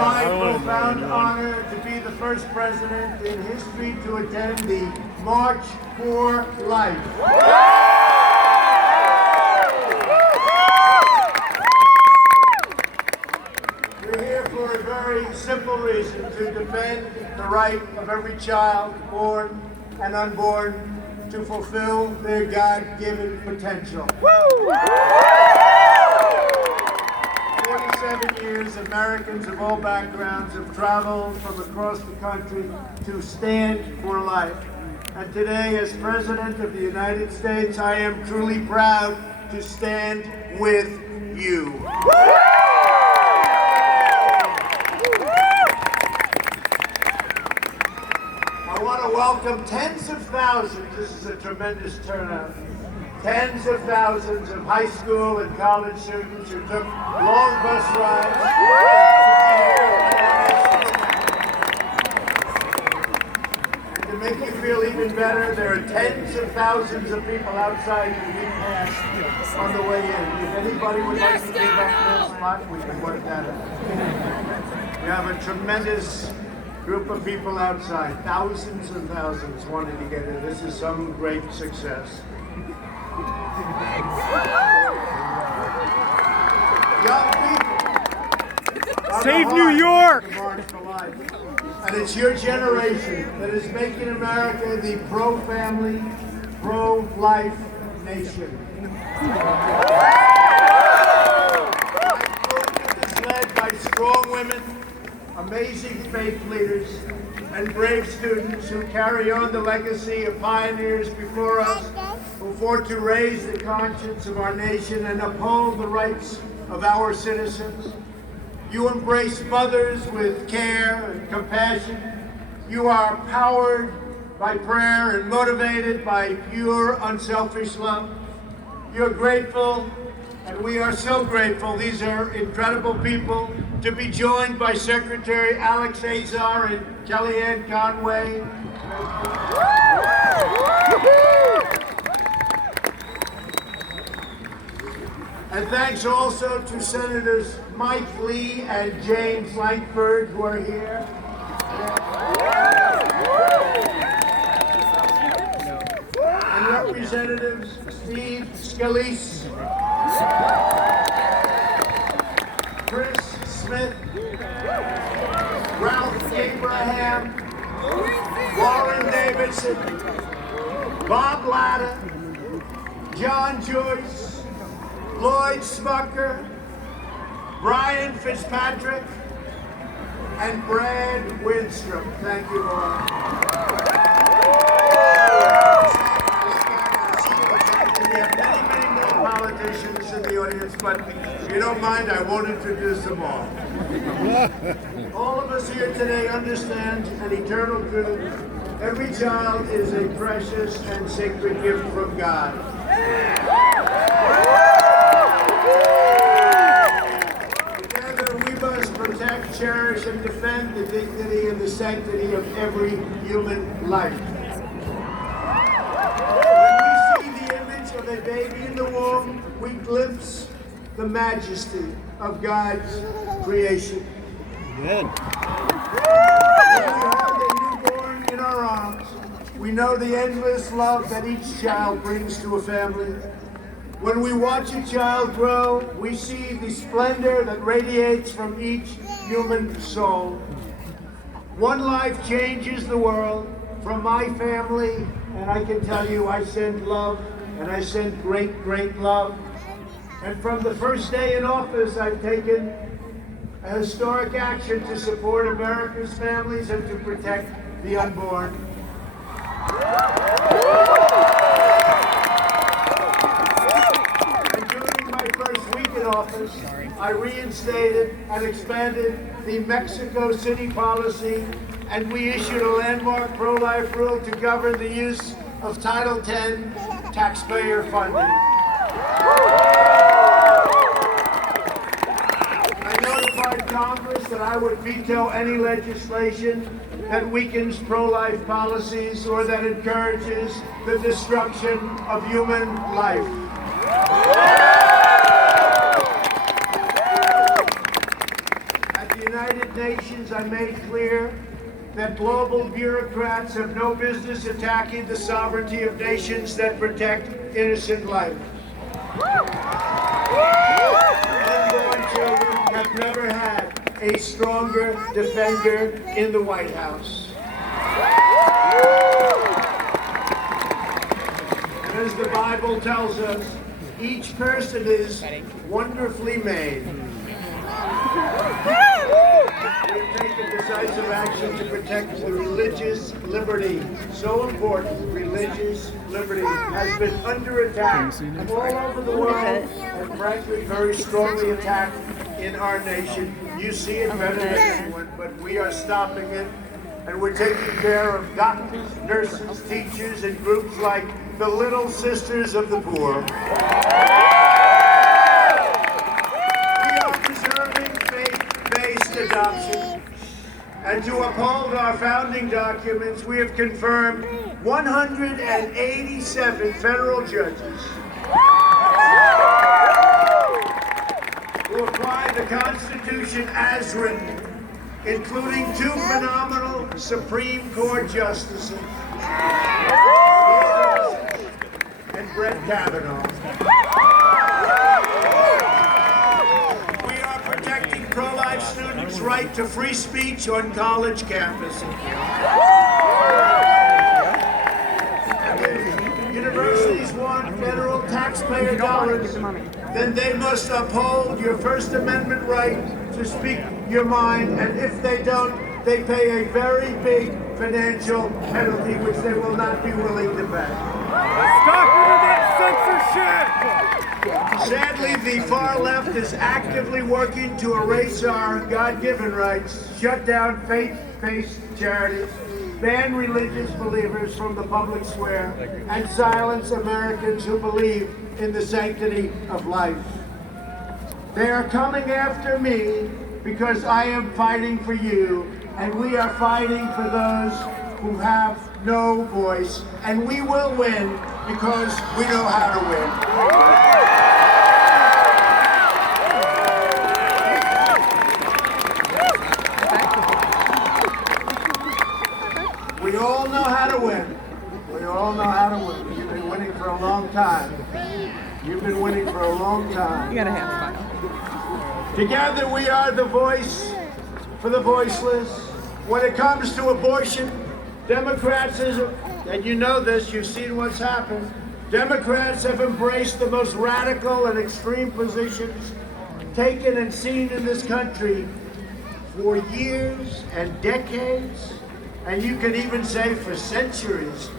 my profound honor to be the first president in history to attend the March for Life. We're here for a very simple reason, to defend the right of every child, born and unborn, to fulfill their God-given potential. 47 years, Americans of all backgrounds have traveled from across the country to stand for life. And today, as President of the United States, I am truly proud to stand with you. I want to welcome tens of thousands, this is a tremendous turnout, tens of thousands of high school and college students who took long bus rides. And to make you feel even better, there are tens of thousands of people outside who didn't pass on the way in. If anybody would like to give up their spot, we can work that out. We have a tremendous group of people outside, thousands and thousands wanting to get in. This is some great success. Young people, save New York! March for Life. And it's your generation that is making America the pro-family, pro-life nation. Our movement is led by strong women, amazing faith leaders, and brave students who carry on the legacy of pioneers before us, who fought to raise the conscience of our nation and uphold the rights of our citizens. You embrace mothers with care and compassion. You are powered by prayer and motivated by pure, unselfish love. You're grateful, and we are so grateful. These are incredible people, to be joined by Secretary Alex Azar and Kellyanne Conway. And thanks also to Senators Mike Lee and James Lankford, who are here. And Representatives Steve Scalise Chris Smith, Ralph Abraham, Warren Davidson, Bob Latta, John Joyce, Lloyd Smucker, Brian Fitzpatrick, and Brad Winstrom. Thank you all. We have many more politicians in the audience, but if you don't mind, I won't introduce them all. All of us here today understand an eternal truth. Every child is a precious and sacred gift from God. Together we must protect, cherish, and defend the dignity and the sanctity of every human life. When we see the image of a baby in the womb, we glimpse the majesty of God's creation. Good. When we hold a newborn in our arms, we know the endless love that each child brings to a family. When we watch a child grow, we see the splendor that radiates from each human soul. One life changes the world. From my family, and I can tell you I send love, and I send great love. And from the first day in office, I've taken a historic action to support America's families and to protect the unborn. And during my first week in office, I reinstated and expanded the Mexico City policy, and we issued a landmark pro-life rule to govern the use of Title X taxpayer funding. I notified Congress that I would veto any legislation that weakens pro-life policies or that encourages the destruction of human life. At the United Nations, I made clear that global bureaucrats have no business attacking the sovereignty of nations that protect innocent life. Unborn children have never had a stronger defender in the White House. And as the Bible tells us, each person is wonderfully made. We have taken decisive action to protect the religious liberty. So important, religious liberty has been under attack all over the world, and frankly, very strongly attacked in our nation. You see it better than anyone, but we are stopping it, and we're taking care of doctors, nurses, teachers, and groups like the Little Sisters of the Poor. Adoption. And to uphold our founding documents, we have confirmed 187 federal judges who apply the Constitution as written, including 2 phenomenal Supreme Court justices, and Brett Kavanaugh. Pro-life students' right to free speech on college campuses. If universities want federal taxpayer dollars, then they must uphold your First Amendment right to speak your mind, and if they don't, they pay a very big financial penalty, which they will not be willing to pay. Stop internet censorship! Sadly, the far left is actively working to erase our God-given rights, shut down faith-based charities, ban religious believers from the public square, and silence Americans who believe in the sanctity of life. They are coming after me because I am fighting for you, and we are fighting for those who have no voice, and we will win because we know how to win. We all know how to win. We all know how to win. You've been winning for a long time. You've been winning for a long time. You got a half smile. Together we are the voice for the voiceless. When it comes to abortion, Democrats, and you know this, you've seen what's happened, Democrats have embraced the most radical and extreme positions taken and seen in this country for years and decades, and you can even say for centuries.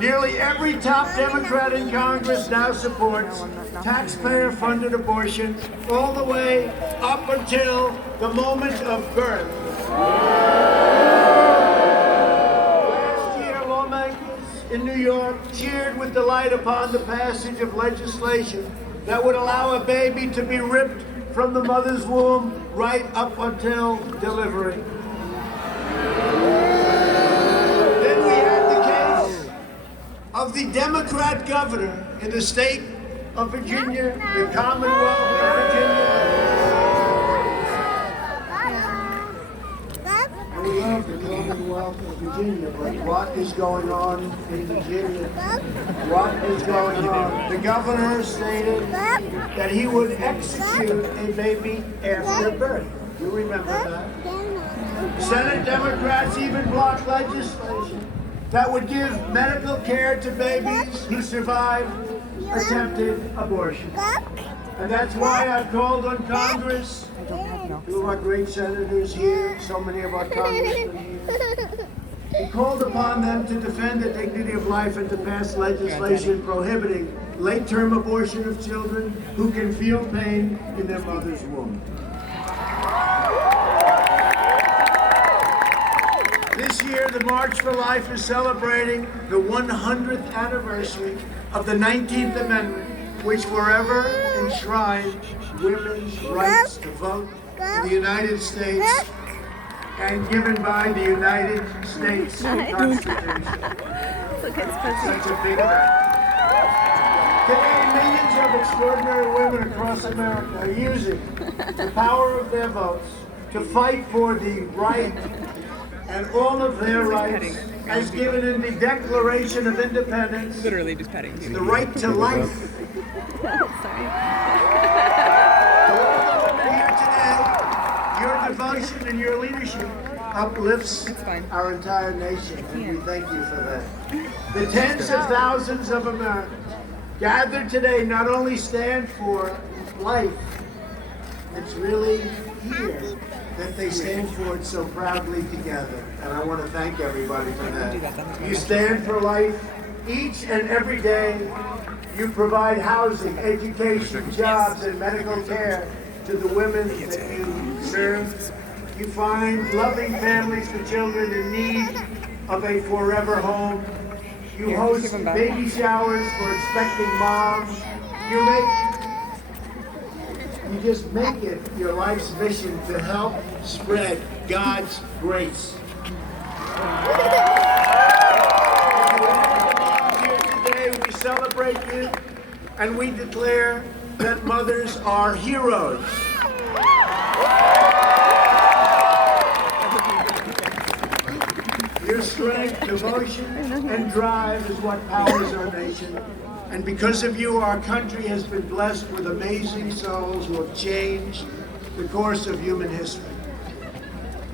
Nearly every top Democrat in Congress now supports taxpayer-funded abortion all the way up until the moment of birth. Last year, lawmakers in New York cheered with delight upon the passage of legislation that would allow a baby to be ripped from the mother's womb right up until delivery. Then we had the case of the Democrat governor in the state of Virginia, the Commonwealth of Virginia. And we love the Commonwealth of Virginia, but what is going on in Virginia? What is going on? The governor stated that he would execute a baby after birth. You remember that? Senate Democrats even blocked legislation that would give medical care to babies who survive attempted abortion. And that's why I've called on Congress, two of our great senators here, so many of our congressmen here, and called upon them to defend the dignity of life and to pass legislation prohibiting late-term abortion of children who can feel pain in their mother's womb. This year, the March for Life is celebrating the 100th anniversary of the 19th Amendment, which forever enshrined women's rights to vote in the United States and given by the United States Constitution. Such a big event. Today, millions of extraordinary women across America are using the power of their votes to fight for the right and all of their rights as given in the Declaration of Independence. Literally just petting you. The right to life. Sorry. To all the women here today, your devotion and your leadership uplifts our entire nation, and we thank you for that. The tens of thousands of Americans gathered today not only stand for life, it's really here that they stand for it so proudly together. And I want to thank everybody for that. You stand for life each and every day. You provide housing, education, jobs, and medical care to the women that you serve. You find loving families for children in need of a forever home. You host baby showers for expecting moms. You just make it your life's mission to help spread God's grace. Here today, we celebrate you and we declare that mothers are heroes. Your strength, devotion, and drive is what powers our nation. And because of you, our country has been blessed with amazing souls who have changed the course of human history.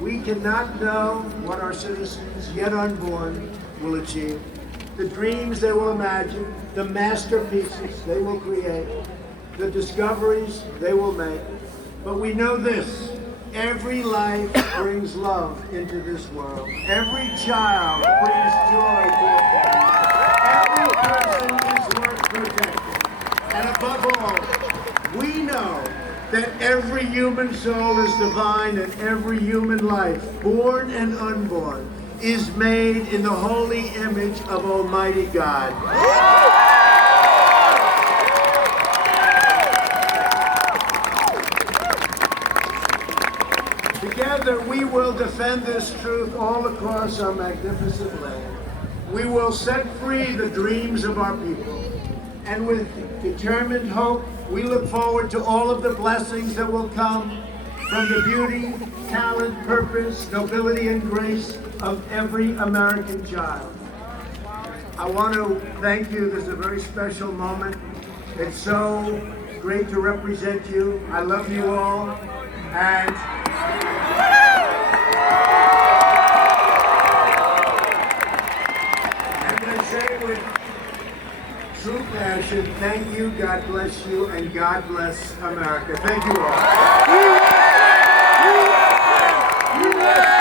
We cannot know what our citizens, yet unborn, will achieve, the dreams they will imagine, the masterpieces they will create, the discoveries they will make. But we know this: every life brings love into this world. Every child brings joy to the family. Every person is worth protecting. And above all, we know that every human soul is divine and every human life, born and unborn, is made in the holy image of Almighty God. Together we will defend this truth all across our magnificent land. We will set free the dreams of our people. And with determined hope, we look forward to all of the blessings that will come from the beauty, talent, purpose, nobility, and grace of every American child. I want to thank you. This is a very special moment. It's so great to represent you. I love you all. And I'm going to say with true passion, thank you, God bless you, and God bless America. Thank you all. USA!